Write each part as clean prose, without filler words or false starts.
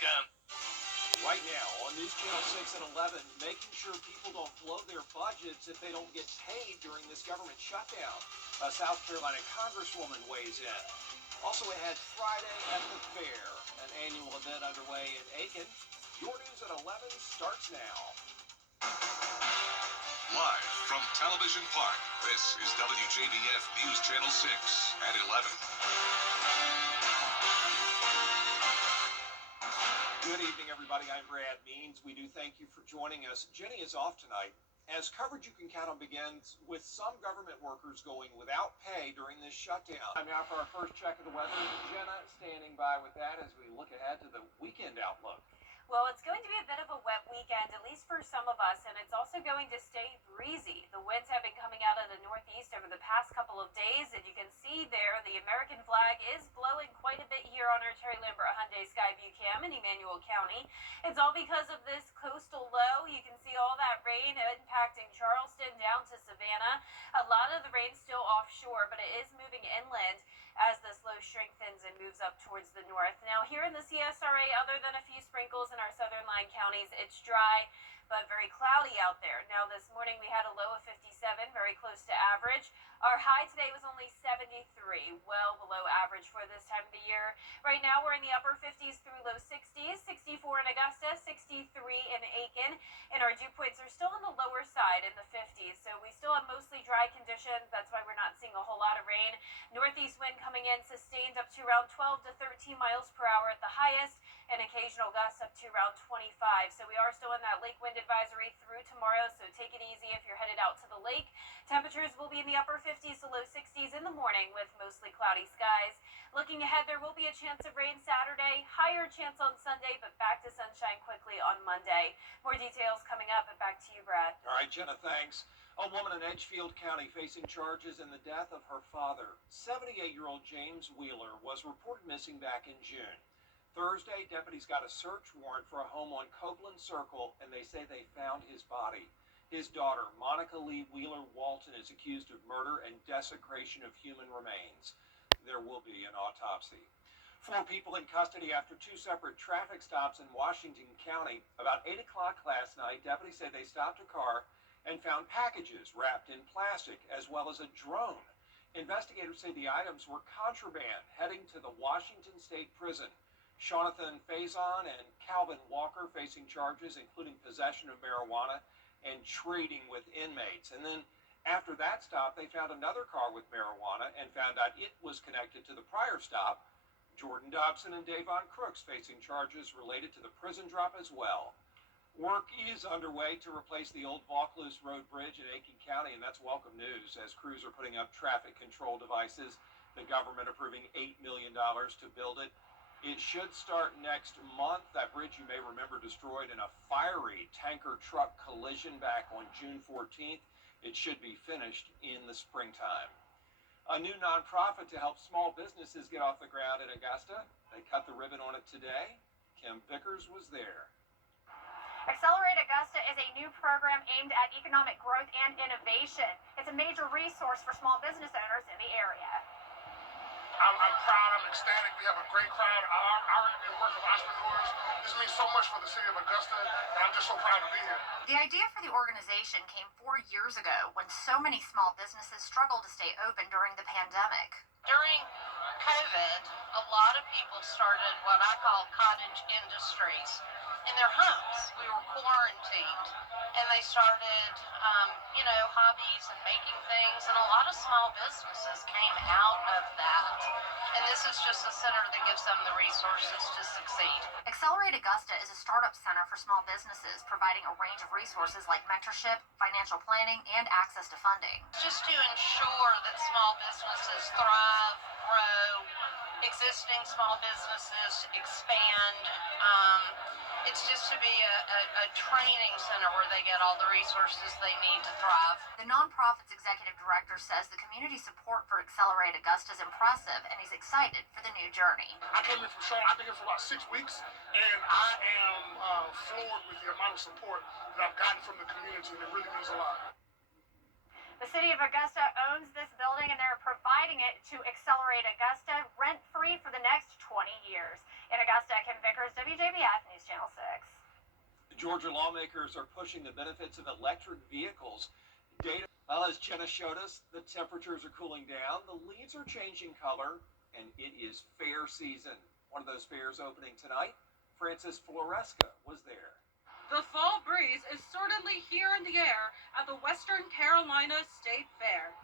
WJBF.com. Right now on News Channel 6 and 11, making sure people don't blow their budgets if they don't get paid during this government shutdown. A South Carolina Congresswoman weighs in. Also ahead Friday at the fair, an annual event underway in Aiken. Your news at 11 starts now. Live from Television Park, this is WJBF News Channel 6 at 11. Good evening, everybody. I'm Brad Means. We do thank you for joining us. Jenny is off tonight. As coverage you can count on begins with some government workers going without pay during this shutdown. Time now for our first check of the weather. Jenna standing by with that as we look ahead to the weekend outlook. Well, it's going to be a bit of a wet weekend, at least for some of us, and it's also going to stay breezy. The winds have been coming out of the northeast over the past couple of days, and you can see there the American flag is blowing quite a bit here on our Terry Lambert Hyundai Skyview Cam in Emmanuel County. It's all because of this coastal low. You can see all that rain impacting Charleston down to Savannah. A lot of the rain still offshore, but it is moving inland as this low strengthens and moves up towards the north. Now, here in the CSRA, other than a few sprinkles in our southern line counties, it's dry but very cloudy out there. Now, this morning we had a low of 57, very close to average. Our high today was only 73, well below average for this time of the year. Right now we're in the upper 50s through low 60s, 64 in Augusta, 63 in Aiken, and our dew points are still on the lower side in the 50s. So we still have mostly dry conditions. That's why we're not seeing a whole lot of rain. Northeast wind coming in sustained up to around 12 to 13 miles per hour at the highest, and occasional gusts up to around 25. So we are still in that lake wind advisory through tomorrow, so take it easy if you're headed out to the lake. Temperatures will be in the upper 50s to low 60s in the morning with mostly cloudy skies. Looking ahead, there will be a chance of rain Saturday, higher chance on Sunday, but back to sunshine quickly on Monday. More details coming up, but back to you, Brad. All right, Jenna, thanks. A woman in Edgefield County facing charges in the death of her father. 78-year-old James Wheeler was reported missing back in June. Thursday, deputies got a search warrant for a home on Copeland Circle, and they say they found his body. His daughter, Monica Lee Wheeler Walton, is accused of murder and desecration of human remains. There will be an autopsy. 4 people in custody after 2 separate traffic stops in Washington County. About 8 o'clock last night, deputies say they stopped a car and found packages wrapped in plastic, as well as a drone. Investigators say the items were contraband heading to the Washington State Prison. Jonathan Faison and Calvin Walker facing charges including possession of marijuana and trading with inmates. And then after that stop, they found another car with marijuana and found out it was connected to the prior stop. Jordan Dobson and Davon Crooks facing charges related to the prison drop as well. Work is underway to replace the old Vaucluse Road Bridge in Aiken County, and that's welcome news as crews are putting up traffic control devices. The government approving $8 million to build it. It should start next month. That bridge, you may remember, destroyed in a fiery tanker truck collision back on June 14th. It should be finished in the springtime. A new nonprofit to help small businesses get off the ground in Augusta. They cut the ribbon on it today. Kim Vickers was there. Accelerate Augusta is a new program aimed at economic growth and innovation. It's a major resource for small business owners in the area. I'm proud, I'm ecstatic. We have a great crowd. I already been working with entrepreneurs. This means so much for the city of Augusta, and I'm just so proud to be here. The idea for the organization came 4 years ago when so many small businesses struggled to stay open during the pandemic. During COVID, a lot of people started what I call cottage industries in their homes. We were quarantined, and they started, hobbies and making things, and a lot of small businesses came out of that. And this is just a center that gives them the resources to succeed. Accelerate Augusta is a startup center for small businesses, providing a range of resources like mentorship, financial planning, and access to funding. Just to ensure that small businesses thrive, grow, existing small businesses expand. It's just to be a training center where they get all the resources they need to thrive. The nonprofit's executive director says the community support for Accelerate Augusta is impressive, and he's excited for the new journey. I came in from Charlotte. I've been here for about 6 weeks, and I am floored with the amount of support that I've gotten from the community, and it really means a lot. The city of Augusta owns this building, and they're providing it to Accelerate Augusta rent-free for the next 20 years. In Augusta, Kim Vickers, WJBF News Channel 6. Georgia lawmakers are pushing the benefits of electric vehicles. Data, as Jenna showed us, the temperatures are cooling down, the leaves are changing color, and it is fair season. One of those fairs opening tonight. Frances Floresca was there. The fall breeze is certainly here in the air at the Western Carolina State Fair.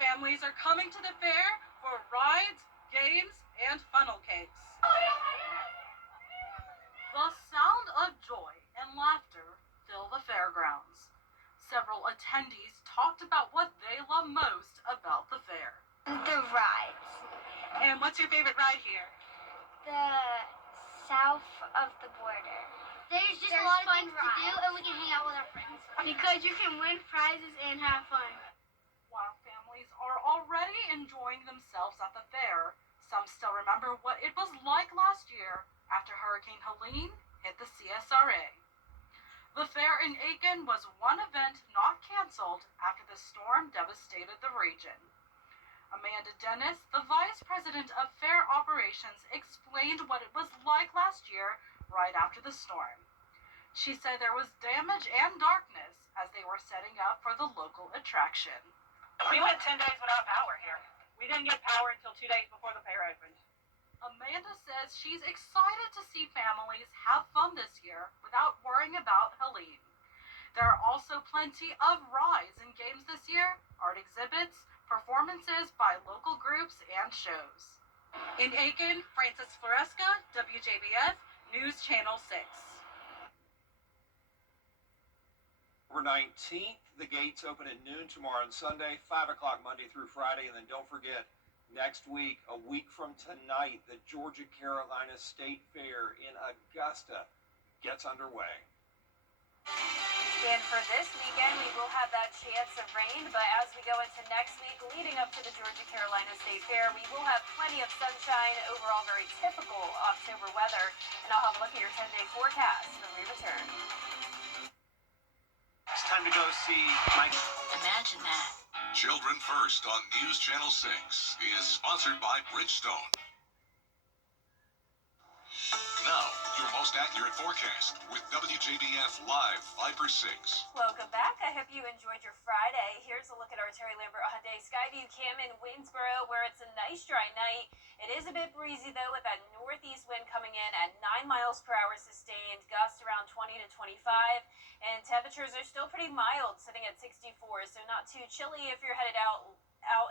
Families are coming to the fair for rides, games, and funnel cakes. The sound of joy and laughter fill the fairgrounds. Several attendees talked about what they love most about the fair. The rides. And what's your favorite ride here? The south of the border. There's a lot of things to do, and we can hang out with our friends. Because you can win prizes and have fun. While families are already enjoying themselves at the fair, some still remember what it was like last year after Hurricane Helene hit the CSRA. The fair in Aiken was one event not canceled after the storm devastated the region. Amanda Dennis, the vice president of fair operations, explained what it was like last year right after the storm. She said there was damage and darkness as they were setting up for the local attraction. We went 10 days without power here. We didn't get power until 2 days before the fair opened. Amanda says she's excited to see families have fun this year without worrying about Helene. There are also plenty of rides and games this year, art exhibits, performances by local groups and shows. In Aiken, Frances Floresca, WJBF, News Channel 6. October 19th, the gates open at noon tomorrow and Sunday, 5 o'clock Monday through Friday, and then don't forget, next week, a week from tonight, the Georgia Carolina State Fair in Augusta gets underway. And for this weekend, we will have that chance of rain, but as we go into next week, leading up to the Georgia Carolina State Fair, we will have plenty of sunshine, overall very typical October weather, and I'll have a look at your 10-day forecast when we return. It's time to go see Mike. Imagine that. Children First on News Channel 6 is sponsored by Bridgestone. Now, your most accurate forecast with WJBF Live 5/6. Welcome back. I hope you enjoyed your Friday. Here's a look at our Terry Lambert Hyundai Skyview Cam in Winsboro, where it's a nice dry night. It is a bit breezy, though, with that northeast wind coming in at 9 miles per hour sustained, gusts around 20 to 25, and temperatures are still pretty mild, sitting at 64, so not too chilly if you're headed out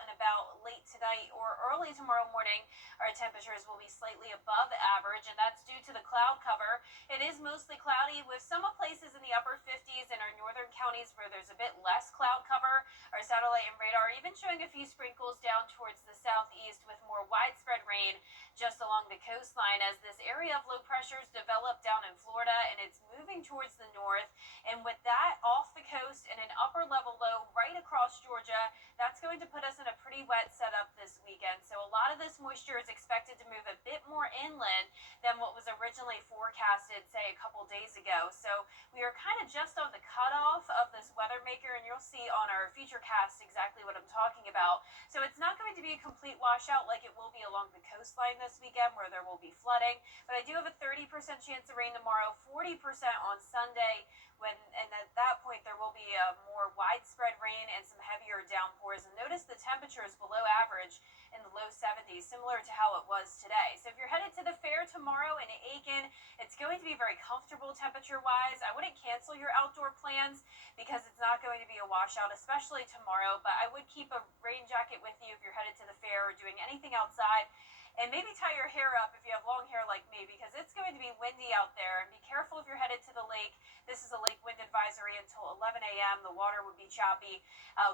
and about late tonight or early tomorrow morning. Our temperatures will be slightly above average, and that's due to the cloud cover. It is mostly cloudy with some places in the upper 50s in our northern counties where there's a bit less cloud cover. Our satellite and radar even showing a few sprinkles down towards the southeast with more widespread rain just along the coastline as this area of low pressures developed down in Florida, and it's moving towards the north. And with that off the coast and an upper level low right across Georgia, that's going to put us in a pretty wet setup this weekend. So a lot of this moisture is expected to move a bit more inland than what was originally forecasted, say, a couple days ago. So we are kind of just on the cutoff of this weather maker, and you'll see on our futurecast exactly what I'm talking about. So it's not going to be a complete washout like it will be along the coastline this weekend where there will be flooding. But I do have a 30% chance of rain tomorrow, 40% on Sunday. And at that point, there will be a more widespread rain and some heavier downpours. And notice the temperature is below average in the low 70s, similar to how it was today. So if you're headed to the fair tomorrow in Aiken, it's going to be very comfortable temperature-wise. I wouldn't cancel your outdoor plans because it's not going to be a washout, especially tomorrow. But I would keep a rain jacket with you if you're headed to the fair or doing anything outside. And maybe tie your hair up if you have long hair like me, because it's going to be windy out there. And be careful if you're headed to the lake. This is a lake wind advisory until 11 a.m. The water would be choppy.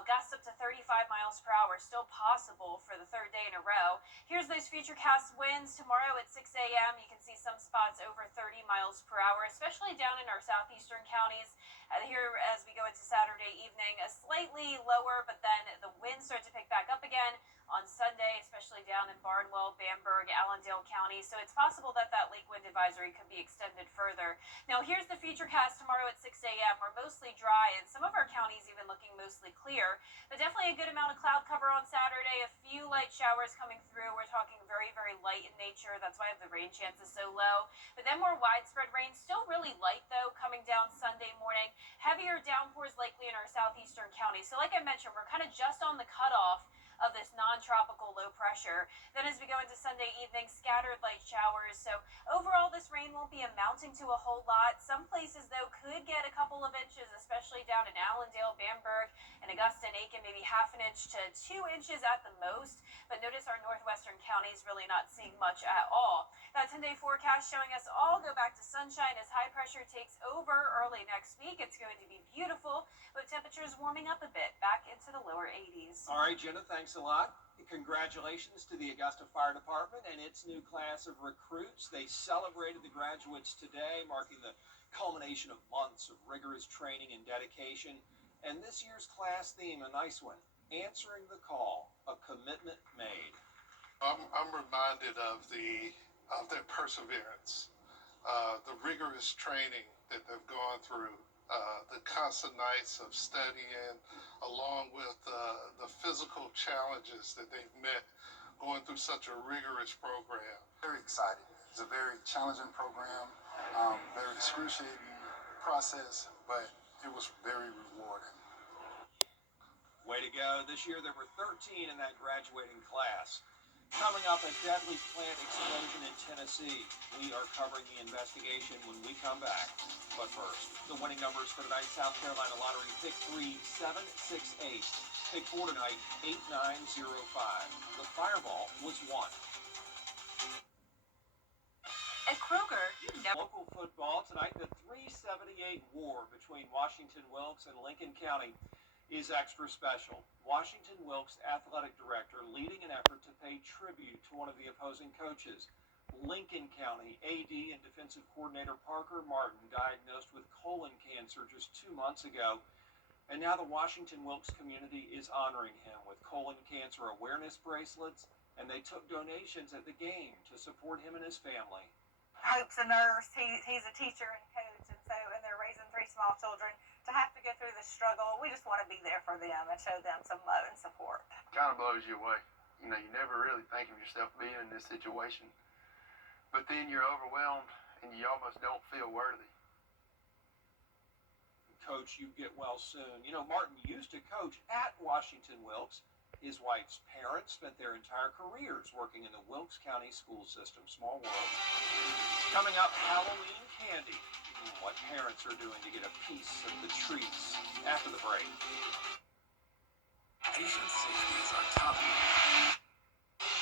Gusts up to 35 miles per hour, still possible for the third day in a row. Here's those futurecast winds. Tomorrow at 6 a.m., you can see some spots over 30 miles per hour, especially down in our southeastern counties. Here, as we go into Saturday evening, a slightly lower, but then the winds start to pick back up again. on Sunday, especially down in Barnwell, Bamberg, Allendale County. So it's possible that that lake wind advisory could be extended further. Now, here's the futurecast tomorrow at 6 a.m. We're mostly dry, and some of our counties even looking mostly clear, but definitely a good amount of cloud cover on Saturday. A few light showers coming through. We're talking very, very light in nature. That's why the rain chances so low. But then more widespread rain, still really light though, coming down Sunday morning. Heavier downpours likely in our southeastern counties. So like I mentioned, we're kind of just on the cutoff of this non-tropical low pressure. Then as we go into Sunday evening, scattered light showers. So overall, this rain won't be amounting to a whole lot. Some places, though, could get a couple of inches, especially down in Allendale, Bamberg, and Augusta and Aiken, maybe half an inch to 2 inches at the most. But notice our northwestern counties really not seeing much at all. That 10-day forecast showing us all go back to sunshine as high pressure takes over early next week. It's going to be beautiful, with temperatures warming up a bit, back into the lower 80s. All right, Jenna, thanks a lot. Congratulations to the Augusta Fire Department and its new class of recruits. They celebrated the graduates today, marking the culmination of months of rigorous training and dedication. And this year's class theme, a nice one, answering the call, a commitment made. I'm reminded of their perseverance, the rigorous training that they've gone through, the constant nights of studying, along with the physical challenges that they've met going through such a rigorous program. Very excited. It's a very challenging program, very excruciating process, but it was very rewarding. Way to go. This year there were 13 in that graduating class. Coming up, a deadly plant explosion in Tennessee. We are covering the investigation when we come back. But first, the winning numbers for tonight's South Carolina Lottery. Pick 3, 768. Pick 4 tonight, 8905. The Fireball was 1. At Kroger, you never... Local football tonight, the 378 war between Washington Wilkes and Lincoln County is extra special. Washington Wilkes athletic director leading an effort to pay tribute to one of the opposing coaches. Lincoln County AD and defensive coordinator Parker Martin diagnosed with colon cancer just 2 months ago. And now the Washington Wilkes community is honoring him with colon cancer awareness bracelets, and they took donations at the game to support him and his family. Hope's a nurse. He's a teacher and coach, and they're raising 3 small children. To have to go through this struggle, we just want to be there for them and show them some love and support. Kind of blows you away. You know, you never really think of yourself being in this situation, but then you're overwhelmed and you almost don't feel worthy. Coach, you get well soon. You know, Martin used to coach at Washington Wilkes. His wife's parents spent their entire careers working in the Wilkes County school system. Small world. Coming up, Halloween candy. What parents are doing to get a piece of the treats after the break. Patient safety is our top.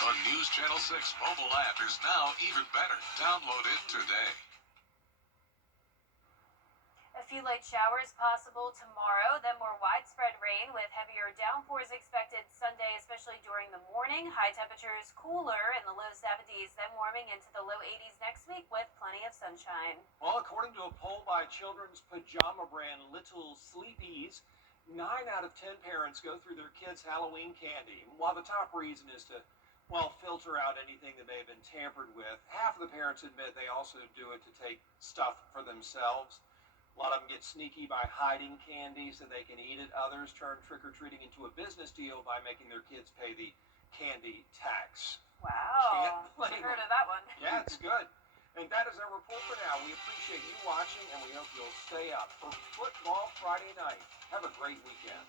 The News Channel 6 mobile app is now even better. Download it today. A few light showers possible tomorrow, then more widespread rain with heavier downpours expected Sunday, especially during the morning. High temperatures cooler in the low 70s, then warming into the low 80s next week with plenty of sunshine. Well, according to a poll by children's pajama brand Little Sleepies, 9 out of 10 parents go through their kids' Halloween candy. While the top reason is to, well, filter out anything that may have been tampered with, half of the parents admit they also do it to take stuff for themselves. A lot of them get sneaky by hiding candy so they can eat it. Others turn trick-or-treating into a business deal by making their kids pay the candy tax. Wow. Can't blame Heard them. of that one. Yeah, it's good. And that is our report for now. We appreciate you watching, and we hope you'll stay up for Football Friday night. Have a great weekend.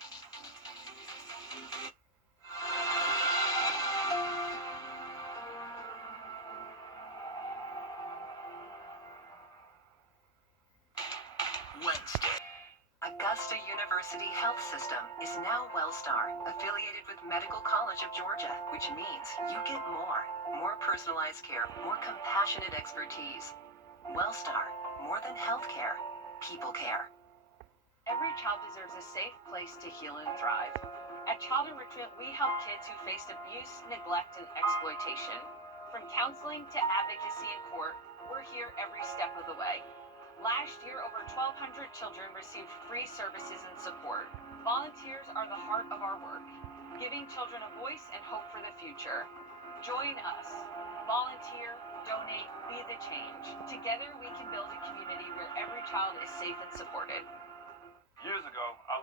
Wednesday. Augusta University Health System is now WellStar, affiliated with Medical College of Georgia, which means you get more personalized care, more compassionate expertise. WellStar, more than healthcare, people care. Every child deserves a safe place to heal and thrive. At Child Enrichment, we help kids who faced abuse, neglect, and exploitation. From counseling to advocacy in court, we're here every step of the way. Last year, over 1,200 children received free services and support. Volunteers are the heart of our work. giving children a voice and hope for the future. Join us. Volunteer, donate, be the change. Together we can build a community where every child is safe and supported. Years ago, I